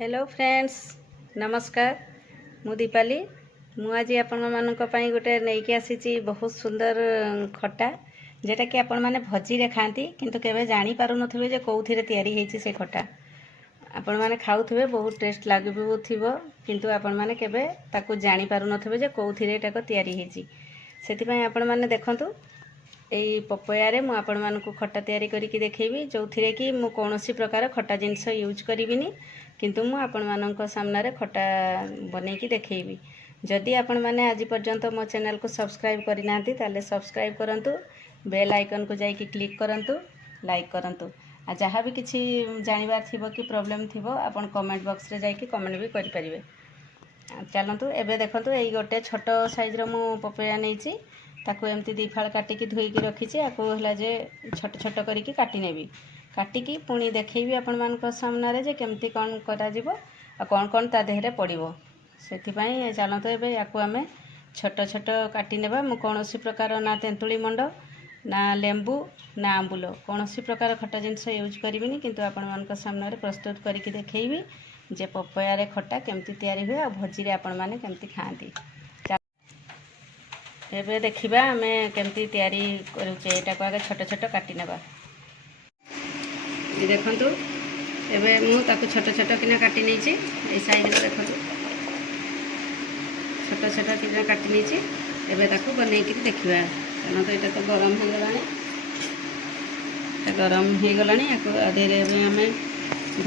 Hello friends नमस्कार मु दीपाली मु आज आपण मानक पई गोटे नेकी आसीची बहुत सुंदर खट्टा जेटा कि आपण माने भजी रे खांती किंतु केबे जानि पारु नथिबे जे कोउथिरे तयारी हेची से खट्टा आपण माने खाउथिबे बहुत टेस्ट लागबुथिबो किंतु आपण माने केबे ताकू जानि पारु नथिबे जे कोउथिरे एटाको तयारी हेची सेति पई आपण माने देखंतु एई पपया रे मु आपण मानकू खट्टा तयारी करिकि देखैबी जोथिरे कि मु कोनोसी प्रकार खट्टा जिंस यूज करिबिनी किंतु मु आपण मानक सामने रे खट्टा बनेकी देखैबी जदि आपण माने आज पर्यंत मो चैनल को सब्सक्राइब करि नांती ताले सब्सक्राइब करंतु बेल आइकन को जाई कि क्लिक करंतु लाइक करंतु आ जहाँ भी किछि जानिबार थिबो कि प्रॉब्लम थिबो आपण कमेंट बॉक्स रे जाई कि कमेंट भी करि परिबे। चलंतु एबे देखंतु एई गोटे छोटो साइज रो मु पपया नेछि ताकू एमती दी फाळ काटिकी धोईकी रखिछि आकू हला जे छोट छोट करिकी काटि नेबी काटिकी पुणी देखैबी आपण मानक सामने रे जे केमती कोन करा जिवो आ कोन कोन ता देहरे पड़िबो सेति पई चलंतु एबे याकू आमे छोट छोट काटि नेबा मु कोनोसी प्रकार ना तेंतुली मंड ना लेंबू ना आंबुलो कोनोसी प्रकार खट्टा जिंस यूज करिबिनी किंतु आपण मानक सामने रे प्रस्तुत करिकी देखैबी जे पपया रे खट्टा केमती तयारी हुए आ भजी रे आपण माने केमती खांती एबे देखिबा आमे केमती तयारी करूचे एटा को आगे छोट छोट काटि नेबा ये देखंतु एबे मु ताकू छोट छोट किना काटि नेछि ए साइज रे देखंतु छोट छोट किना काटि नेछि एबे ताकू बनै कि देखिबा तनो तो एटा तो गरम हो गलानी गरम हो गलानी आकू आदेरे एबे आमे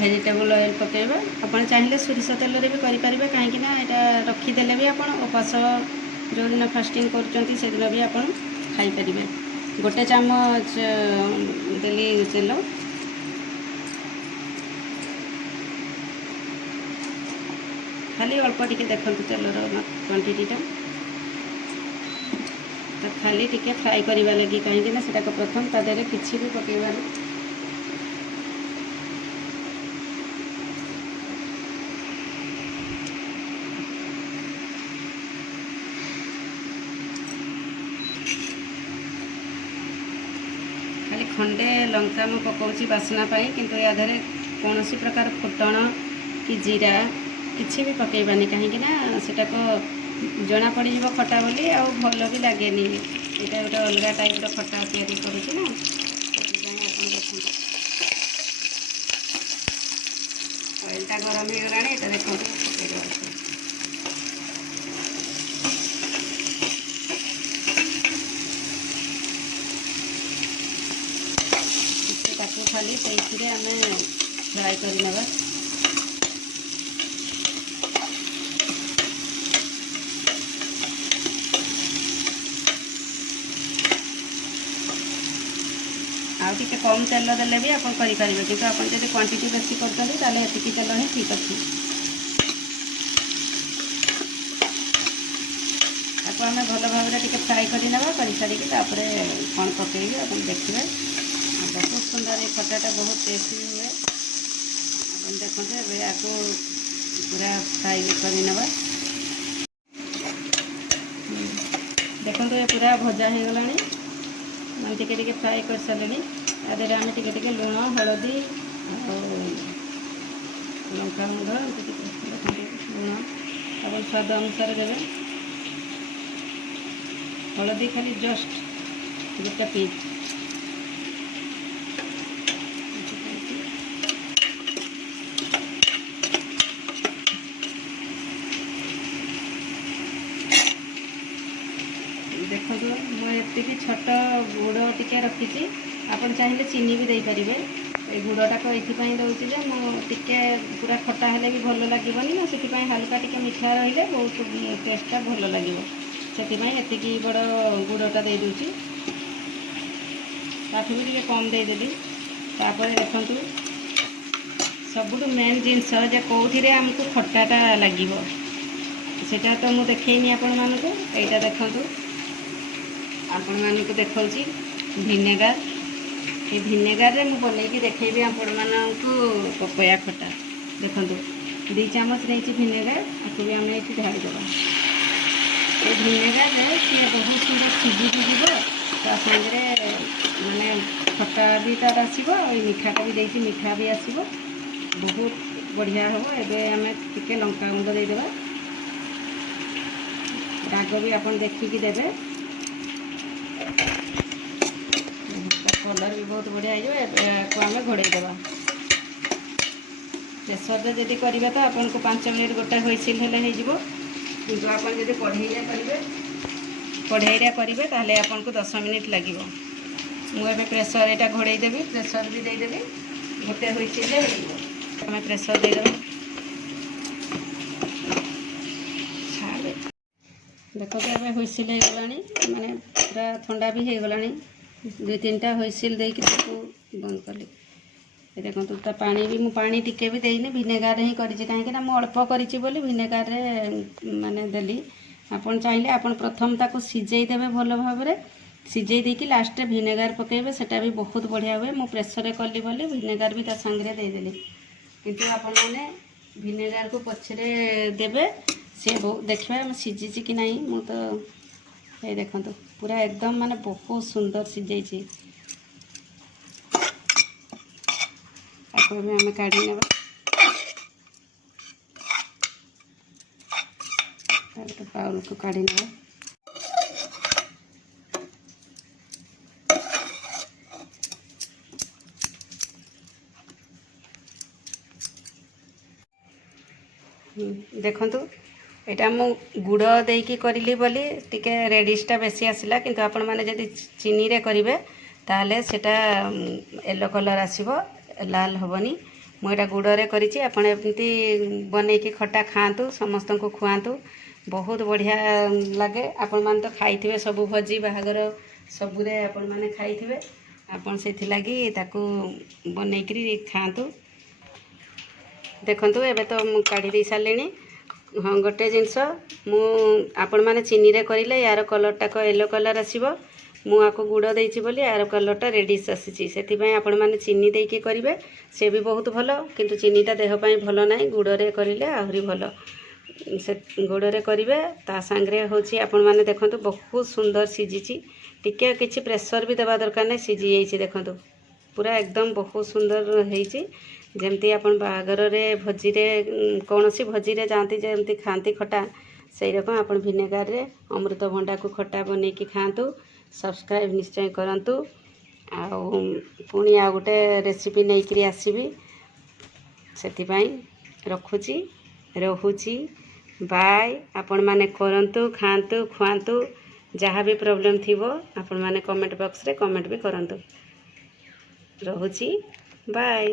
वेजिटेबल ऑयल पकेबा आपण चाहिले सोरिष तेल रे भी करि परिबे काहे कि ना एटा रखी देले भी आपण उपास जो दिन फास्टिंग करचंती से दिन भी आपण खाई परिबे गोटे चम्मच देली तेल खाली अल्प टिके देखंतु तेलर क्वांटिटीटा तो खाली टिके फ्राई करवा लगी कहीं ना सेटा को प्रथम ता देरे किछि भी पकेबार खाली खंडे लंका मु पकाउची बासना पाई किंतु या धरे कोनोसी प्रकार फुटण कि जीरा किछि भी पकेबानी कहीं ना सेटा को जना पड़ी जीव खट्टा बोली आ भल भी लागेनी एटा गोटे अलग टाइप रो खट्टा तैयारी करूची ना ऑयलटा गरम हो गलानी एटा देखो ताकू खाली सही आमे फ्राई कर नेबा आउ टिके कम तेल देले भी आप करें किंतु आप जब क्वांटिटी बेसी करते एतिकी तेल ही ठीक अच्छे आपको आम भल भाव टिके फ्राए करना कर सारिकी कौन पकईबी आप देखिए बहुत सुंदर ये खट्टाटा बहुत टेस्टी हुए आप देखते आपको पूरा फ्राए करना देखो ये पूरा भजा हो गला टिके टिके फ्राए कर सारे आदि आम टिके टिके लुण हलदी लंका गुंड लुण आप स्वाद अनुसार देवे हलदी खाली जस्ट गोटे पीस देखो मुझे छोट गुड़ टिके रखी आपन चाहिए चीनी भी दे पारे ये गुड़टा को ये दूसरी जे मुझे पूरा खट्टा हेले भी भल लगे ना से हल्का टिके मीठा रही बहुत टेस्टा भल लगे से ये बड़ गुड़टा दे दूची ताठू भी टिके कम देदेली देखु सबुठ मेन जिनस जे कौन आमको खट्टाटा लगे सेटा तो मुझे देखनी आपण मानक यहाँ देखु आपण मानक देखौची भिनेगार ये भिनेगार रे मु बनैकी देखैबी आपण मानकू पपया खट्टा देखंतु 2 चम्मच नहीं भिनेगार आपको भी आम ढाई देवा ये भिनेगार रे ये बहुत सुंदर सिझी जीव ता संगे माने खट्टा भी तार आसीबो और मीठाटा भी देसी मीठा भी आसीबो बहुत बढ़िया हम एवं आम टे लंका गुंड देदेबा राग भी आप देखिकी देवे कलर भी बहुत बढ़िया हो आम घोड़ेदेवा प्रेसर रे जदि करेंगे तो आपन को 5 मिनट गोटे हुइसिल हेले हो किंतु आप जब कढ़ाई करेंगे ताहले आपन को 10 मिनट लगे मुझे प्रेसर यहाँ घोड़े देवी प्रेसर भी देदेवी गोटे हुइसिल आम प्रेसर देदेवा देख तो ये हुइसिल हो गला माने पूरा ठंडा भी हो गला 2-3टा हुइसिल देकी बंद कली देखो तो पानी भी मुझे पानी टिके भी देनी भिनेगार ही करी कहीं अल्प करी भिनेगार माने देली आपन चाहिए आपन प्रथम ताको सिझे देवे भल भाव में सिझे देकी लास्ट भिनेगार पकेबे सेटा भी बहुत बढ़िया हुए मु प्रेसर कली बोली भिनेगार भी सांगे देदेली किंतु आपण मैंने भिनेगार को पछरे देवे से देखिए सिझी कि नहीं मु तो ये देखो पूरा एकदम माने बहुत सुंदर सिझे आम काढ़ी ने बाउल को काढ़ी ने देखंतु एटा मु गुड़ देकी करली बोली टिके रेडिशटा बेसी आसला किंतु आपण माने जदि चीनी रे करिवे ताले सेटा येलो कलर आसीबो लाल हेनी मुझे गुड़े करी आपड़ एमती बनईकी खटा खातु समस्त को खुआतु बहुत बढ़िया लगे आपण मैंने तो खाई सब भोजी बाहागर सबुरे आपण मैंने खाई आपन से बनईकरी खातु देखंतु एबे तो काढ़ी दे सारे हाँ गोटे जिनस आपण मैंने चीनी रे करिले यार कलर टाक येलो कलर आसीबो मु आपको गुड़ देती बोली यार कलरटा रेडिश आसी से आपण मैंने चीनी देकी करेंगे से भी बहुत भल किंतु चीनीटा देहपाई भल ना गुड़े करेंगे आहरी भल से गुड़े करेंगे ता सांगे हूँ आपण मैंने देखो बहुत सुंदर सिझी टिके किसी प्रेसर भी देवा दरकार नहीं सिझी जाइए देखो पूरा एकदम बहुत सुंदर होती जमती आपण बाहागर भोजी कौन सी भोजी जाती जमती खाती खटा से रकम आप भिनेगार रे अमृतभंडा को खटा बनईकी खातु सब्सक्राइब निश्चय करंतु पुणी आ गोटे रेसिपी नहीं आसबि से रखुची रोची बाय आपण माने करंतु खातु खुआतु जहाँ भी प्रॉब्लम थी आपण माने कमेंट बॉक्स रे कमेंट भी करंतु रोची बाय।